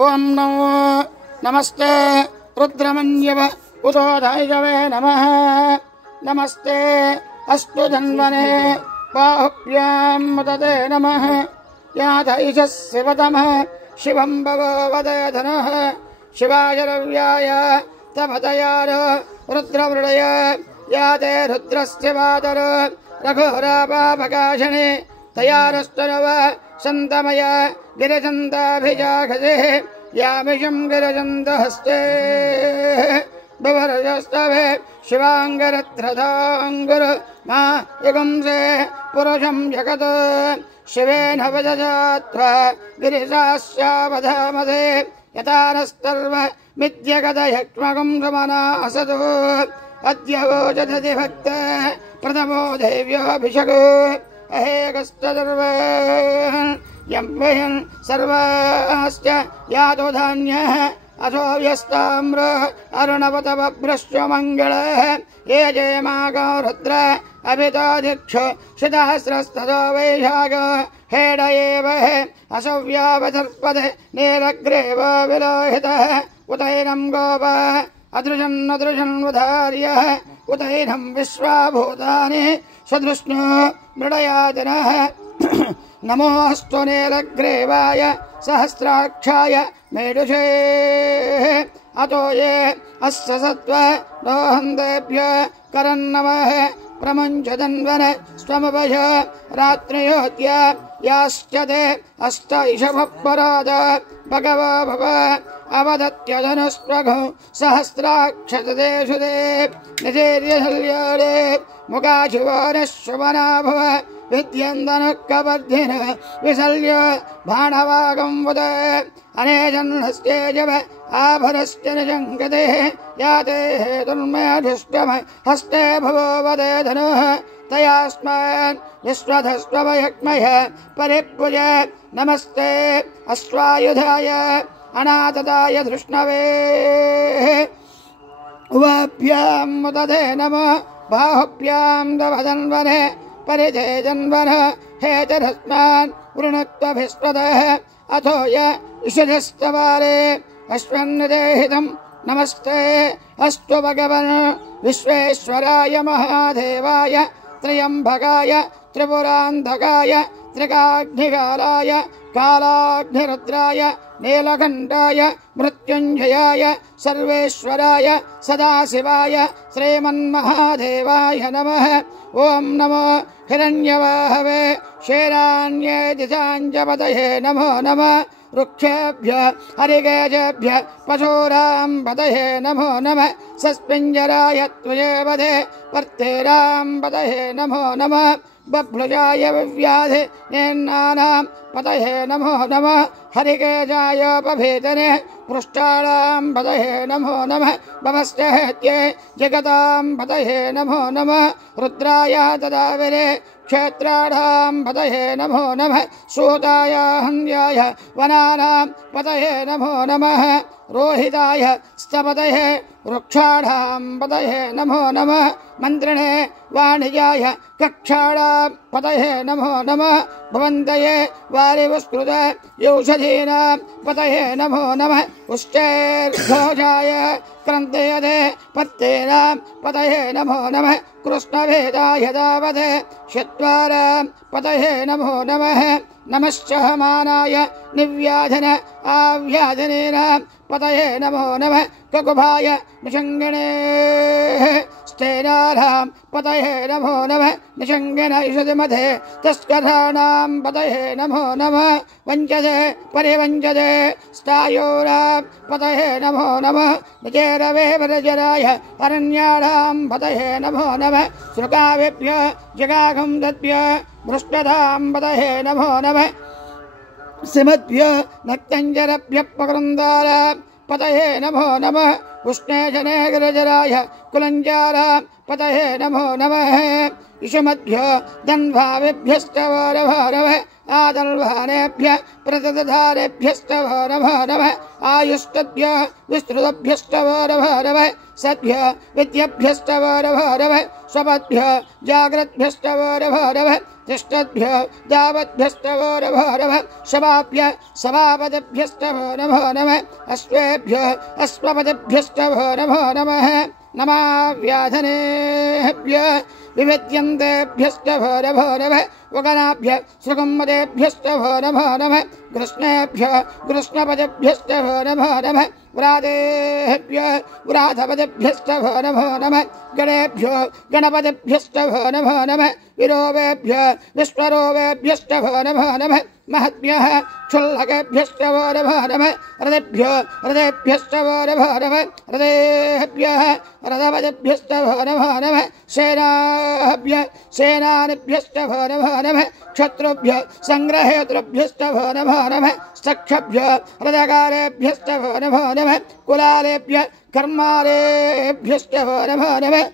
ओं नमो नमस्ते रुद्रमन्यव उदोदयवे नमः नमस्ते अस्तु धन्वने बाहुभ्यां मुदते नमः याधैषः शिवतमः शिवं भगवदधनः शिवाय रव्याय तपतयार रुद्रमृडय याते रुद्रस्य वादर रघुरापापकाशने तयारस्तनव सन्तमय गिरिजन्ताभिजाघसे यामिषं गिरिजन्तहस्ते बभरजस्तवे शिवाङ्गरत्रधाङ्गुर मा युगंसे पुरुषं जगत् शिवेन वजजात्वा गिरिशास्यावधामधे यतानस्तर्व मिथ्यगदयक्ष्मगं सुमना असतु अद्य वोचदति भक्त प्रथमो देव्योऽभिषेको अहेकस्तदर्व यं वयं सर्वाश्च यातो धान्यः अथो व्यस्ताम्र अरुणवतवभ्रश्च मङ्गलः ये जयमागो रुद्र अभितादिक्ष शतहस्रस्ततो वैशाख हेड एव असव्यावतर्पद नेरग्रेव विलोहितः उतैनं गोप अदृशन्नदृशन्वधार्यः उतैनं विश्वाभूतानि सदृष्णो मृडयातनः नमोऽस्तु नेरग्रेवाय सहस्राक्षाय मेढुषे अतो ये अस्य सत्त्व दोहन्तेभ्य करन्नमः प्रमुञ्चदन्वन स्वमभय रात्रियोत्य याश्चते अष्ट इषभपराद भगवा भव अवदत्यजनुस्प्रघु सहस्राक्षतदेशुदे निधेर्यशल्यारे मुखाशिवानश्वमना भव विद्यन्दनुकवर्धिन विशल्य भाणवागं वद अनेजन्हस्तेजव आभरश्च निजङ्गते याते हेतुर्मेधुष्टम हस्ते भवो वदे धनुः तयास्मान् विश्वधस्त्वमयक्मय परिपूज नमस्ते अश्वायुधाय अनाथताय धृष्णवे उवाभ्यां मुदते नमो बाहुभ्यां दवदन्वने परिधे जन्वन हेतरस्मान् वृणुत्वभिस्पदः अथो य इषधस्तवारे अश्वन्नदेहितं नमस्ते अस्तु भगवन् विश्वेश्वराय महादेवाय त्र्यम्बकाय त्रिपुरान्धकाय त्रिकाग्निकालाय कालाग्निरुद्राय नीलकण्ठाय मृत्युञ्जयाय सर्वेश्वराय सदाशिवाय श्रीमन्महादेवाय नमः ओं नमो हिरण्यवाहवे शेरान्ये दिशाञ्जपतये नमो नमः वृक्षेभ्य हरिकेशेभ्य पशूरां पतये नमो नमः सस्पिञ्जराय त्वयेवधे वर्तेरां पतये नमो नमः बभ्रुजाय विव्याधे नेन्नानां पतये नमो नमः हरिकेशायोपभेदने पृष्ठाणां पतये नमो नमः भवस्तेत्ये जगतां पतये नमो नमः रुद्राय तदाविरे क्षेत्राणां पतये नमो नमः सूताय हन्याय वनानां पतये नमो नमः रोहिताय स्तपतये वृक्षाणां पतये नमो नमः मन्त्रिणे वाणिज्याय कक्षाणां पतये नमो नमः भवन्तये वारिवस्कृत औषधीनां पतये नमो नमः उश्चैर्घोषाय क्रन्दयते पत्तेनां पतये नमो नमः कृष्णभेदाय दावते चत्वारां पतये नमो नमः नमश्चहमानाय निव्याधन आव्याधनेनां पतये नमो नमः ककुभाय निषङ्गिणे स्तेनानां पतये नमो नमः निषङ्गिन इषदिमधे तस्कराणां पतये नमो नमः वञ्चते परिवञ्चते स्तायोरां पतये नमो नमः निचेरवे वरजराय अरण्याणां पतये नमो नमः श्रुकावेभ्य जगाघं दद्भ्य भ्रष्टतां पतये नमो नमः सिमद्भ्य नक्तञ्जरभ्य पक्रन्दारां पतये नमो नमः उष्णेशने गिरजराय कुलञ्जारां पतये नमो नमः इषमद्भ्य दन्भावेभ्यश्च वारभारव आदल्वानेभ्यः प्रतिदधारेभ्यस्तवो नमो नमः आयुष्टभ्यः विस्तृतभ्यस्तवो नमो नमः सद्भ्यः विद्यभ्यस्तवो नमो नमः स्वपद्भ्यः जाग्रद्भ्यस्तवो नमो नमः तिष्ठद्भ्यः दावद्भ्यस्तवो नमो नमः शवाभ्यः सभापतिभ्यस्तवो नमो नमः अश्वेभ्यः अश्वपतिभ्यस्तवो नमो नमः नमः व्याधनेभ्यः विविद्यन्तेभ्यस्तवो नमो नमः वगनाभ्यः सृगम्मदेभ्यस्तवो नमो नमः कृष्णेभ्यः कृष्णपदेभ्यस्तवो नमो नमः व्रातेभ्यः व्रातपदेभ्यस्तवो नमो नमः गणेभ्यः गणपतिभ्यस्तवो नमो नमः विरोवेभ्यः विश्वरोवेभ्यस्तवो नमो नमः महद्भ्यः क्षुल्लकेभ्यस्तवो नमो नमः हृदेभ्यः हृदेभ्यस्तवो नमो नमः हृदेभ्यः हृदपदेभ्यस्तवो नमो नमः सेनाभ्यः सेनानिभ्यस्तवो नमो नमः क्षत्रुभ्यः सङ्ग्रहेतृभ्यस्तवो नमो नमः सख्यभ्यः हृदकारेभ्यस्तवो नमो नमः कुलालेभ्यः कर्मालेभ्यस्तवो नमो नमः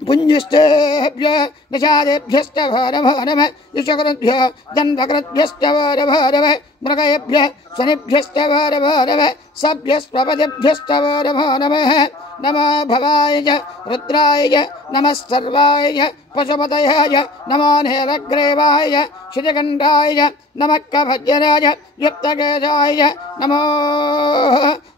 पुञ्जिष्ठेभ्यः निषादेभ्यस्तवो नमो नमः युषकृद्भ्यः दण्डकृद्भ्यस्तवो नमो नमः मृगेभ्यः शनिभ्यस्तवो नमो नमः सभ्यस्वपतिभ्यस्तवो नमो नमः नमो भवाय च रुद्राय नमः सर्वाय पशुपतये नमो नेरग्रेवाय शितिकण्ठाय नमः कभजनाय युक्तकेशाय नमो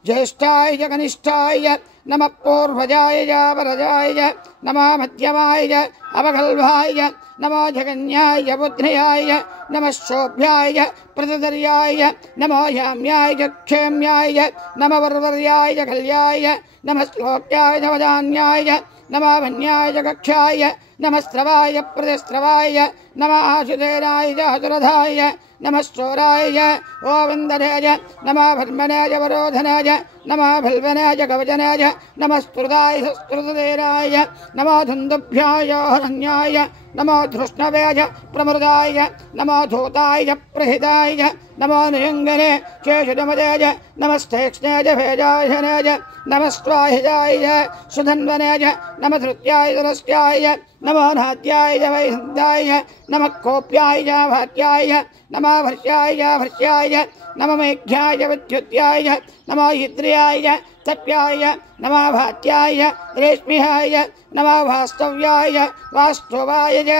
ज्येष्ठाय कनिष्ठाय नमः पूर्वजाय वरजाय नमः मध्यमाय अवगल्भाय नमो जगन्याय बुद्ध्याय नमः शोभ्याय प्रतिदर्याय नमो याम्याय क्षेम्याय नमः वर्वर्याय कल्याय नमः श्लोक्याय वदान्याय नमः वन्याय कक्षाय नमः स्रवाय प्रतिस्रवाय नमः आशुतेनाय आसुरधाय नमः शोराय ओवन्दनाय नमः भर्मनाय वरोधनाय नमः भल्वनाय कवचनाय नमः स्तुताय स्तुतदेनाय नमो धुन्दुभ्याय हरण्याय नमो धृष्णवेय प्रमृदाय नमो धूताय प्रहिताय नमो नियङ्गने शेषुदमदेय नमस्तेक्ष्णेय भेजायनाय नमः स्वाहिजाय सुधन्वनाय नमः धृत्याय धनस्याय नमो नाद्याय वैहन्दाय नमः कोप्याय भात्याय नमः भर्ष्याय भर्ष्याय नमः मेघ्याय विद्युत्याय नमो इन्द्रियाय तप्याय नमः भात्याय रेश्मिहाय नमः वास्तव्याय वास्तवाय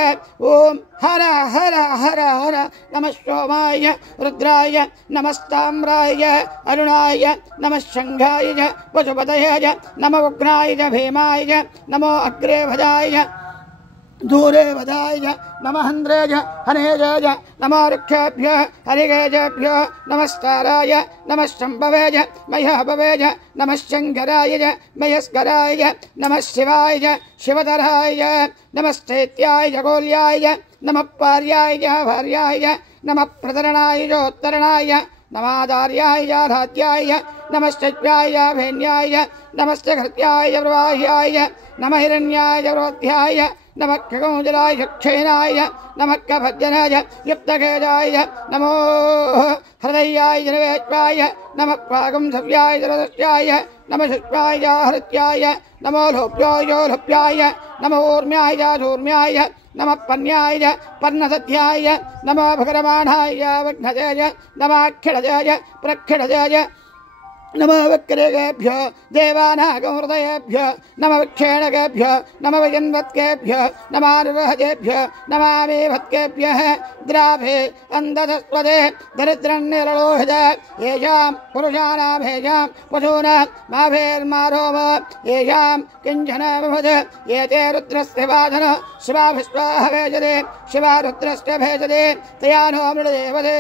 ओम हर हर हर हर नमः सोमाय रुद्राय नमस्ताम्राय अरुणाय नमः शंघाय पशुपतये नमः उग्राय भीमाय नमो अग्रे भजाय दूरे वदाय नमः हन्द्रेय हनेजाय नमो वृक्षेभ्यः हरिगेजेभ्यः नमस्काराय नमः शम्भवेय मह्यभवेय नमः शङ्कराय मयस्कराय नमः शिवाय शिवतराय नमस्तेत्याय गोल्याय नमः पार्याय भार्याय नमः प्रतरणाय जोत्तरणाय नमादार्याय रात्याय नमश्चैत्याय भेन्याय नमश्च घृत्याय प्रवाह्याय नमः हिरण्याय प्रोध्याय नमः खगोजलाय क्षेनाय नमः कभजनाय युक्तकेशाय नमो हृदयाय जनवेश्वाय नमः पागुंसव्याय जलदस्याय नमः शुष्वाय हृत्याय नमो लोप्याय लोप्याय नमो ऊर्म्याय धूर्म्याय नमः पन्याय पर्णसध्याय नमो भगरमाणाय विघ्नजाय नमः खिडजाय प्रखिडजाय नमः वक्रगेभ्यः देवानागहृदयेभ्यः नमः विक्षेणकेभ्यः नमः विजन्वत्केभ्यः नमः अनुरहजेभ्यः नमः मेभत्केभ्यः द्राभे अन्धतस्पदे दरिद्रन्निरलोहित येषां पुरुषाणामेषां पशूनां माभेर्मारोम येषां किञ्चन विभुज एते रुद्रस्य वादन शिवाभिस्वाह भेजते शिवा रुद्रस्य भेजते तया नो मृदेवते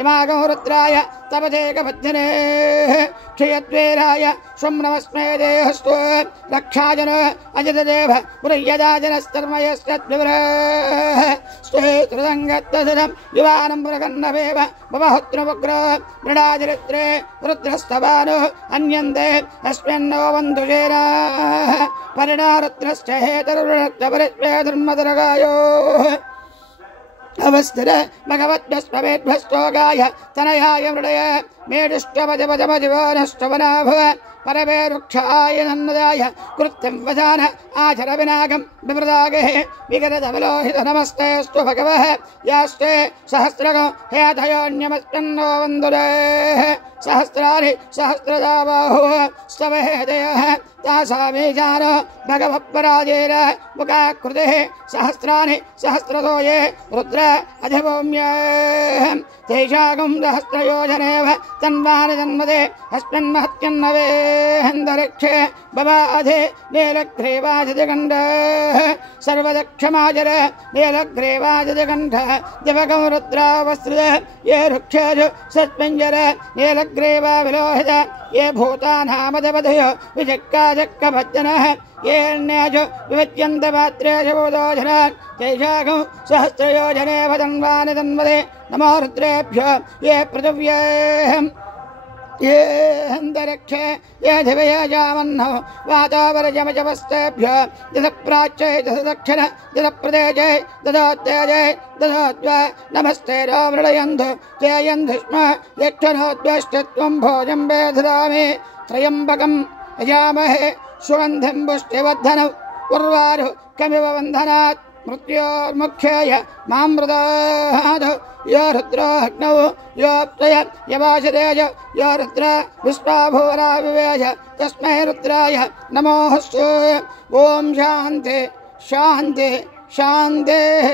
इमागं रुद्राय तपदेकभजने क्षयद्वेराय स्वं नमस्मे देहस्तु रक्षाजन अजतदेव पुरयदाजनस्तर्मयस्तद्विवरः स्वे त्रिसङ्गत्तदं युवानं पुरकन्नवेव बवहुत्रमुग्र मृडाचरित्रे रुद्रस्तवानो अन्यन्ते अस्मिन्नो बन्धुजेना परिणारुद्रश्च हेतरुणत्तपरिष्वे धर्मदरगायो अवस्थिर भगवद्भ्यस्वेभ्यस्तोगाय तनयाय मृडय मेडुष्टवजवजवजिवनष्टवनाभ परवे वृक्षाय नन्नदाय कृत्यं वदान आचर विनागं बिभ्रदागे विगतधवलोहित नमस्तेऽस्तु भगवः यास्ते सहस्रगो हेतयोन्यमस्कन्नो वन्दुरे सहस्राणि सहस्रदाबाहुः स्तवहेदयः तासामीजानो भगवत्पराजेन मुखाकृतिः सहस्राणि सहस्रतो ये रुद्र अधिभूम्ये तेषागं सहस्रयोजनेव तन्वानि जन्मदे अस्मिन्महत्यन्नवेन्दरिक्षे बबाधे नीलग्रीवाजिगण्ड सर्वदक्षमाजर नीलग्रीवाजिगण्ड दिवगं रुद्रावस्त्रुत ये वृक्षेषु सस्मिञ्जर नीलग्रीवा विलोहित ये भूतानामदवधयो विजक्काजक्कभज्जनः येऽन्येषु विविच्यन्तपात्रेषु भूतोजनान् तेषागं सहस्रयोजने वदन्वानि तन्वदे नमो रुद्रेभ्यो ये पृथिव्येऽहम् ये हन्तरिक्षे ये दिवये जामन्नो वातावरजमजवस्तेभ्यो दशप्राच्ये दशदक्षिण दशप्रदेशे दशोत्तेजे दशोद्व नमस्ते रो मृडयन्तु जयन्तु स्म यक्षणोद्वष्टत्वं भोजं वे ददामि त्र्यम्बकं यजामहे सुगन्धिं पुष्टिवर्धनम् उर्वारुः कमिव बन्धनात् मृत्योर्मुख्याय मामृतात् यो रुद्रोऽग्नौ योऽप्तय यवाशदेज यो रुद्र विश्वाभुवना विवेश तस्मै रुद्राय नमोऽस्तु ॐ शान्ति शान्ति शान्तिः।